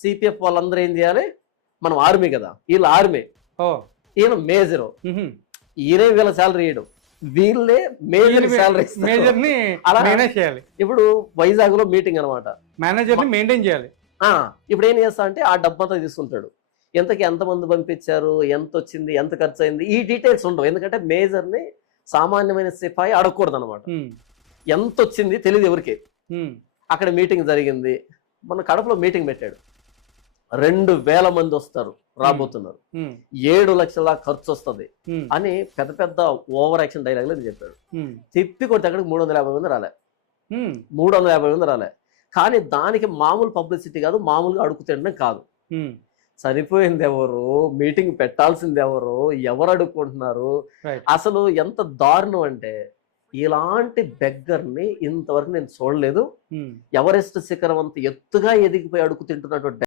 CPF వాళ్ళందరూ ఏం చేయాలి, మనం ఆర్మీ కదా, వీళ్ళు ఆర్మీ, ఈయన మేజర్, ఈయనే వీళ్ళ శాలరీ ఇవ్వడం, వీళ్ళే మేజర్ శాలరీ మేజర్ ని అలా మేనేజ్ చేయాలి. ఇప్పుడు వైజాగ్ లో మీటింగ్ అనమాట, మేనేజర్ ని మెయింటైన్ చేయాలి. ఇప్పుడు ఏం చేస్తా అంటే ఆ డబ్బంతా తీసుకుంటాడు, ఎంతకి ఎంతమంది పంపించారు, ఎంత వచ్చింది, ఎంత ఖర్చు అయింది, ఈ డీటెయిల్స్ ఉండవు. ఎందుకంటే మేజర్ ని సామాన్యమైన సిపాయి అడగకూడదు అనమాట. ఎంత వచ్చింది తెలియదు ఎవరికి. అక్కడ మీటింగ్ జరిగింది, మన కడపలో మీటింగ్ పెట్టాడు, 2000 మంది వస్తారు, రాబోతున్నారు, 7 లక్షల దాకా ఖర్చు వస్తుంది అని పెద్ద పెద్ద ఓవర్ యాక్షన్ డైలాగులు అని చెప్పాడు. తిప్పి కొడితే అక్కడికి 350 మంది రాలే, 350 మంది రాలే. కానీ దానికి మామూలు పబ్లిసిటీ కాదు, మామూలుగా అడుగుతుండడం కాదు. సరిపోయింది ఎవరు, మీటింగ్ పెట్టాల్సింది ఎవరు అడుక్కుంటున్నారు. అసలు ఎంత దారుణం అంటే ఇలాంటి బెగ్గర్ని ఇంతవరకు నేను చూడలేదు. ఎవరెస్ట్ శిఖరం అంత ఎత్తుగా ఎదిగిపోయి అడుగు తింటున్నటువంటి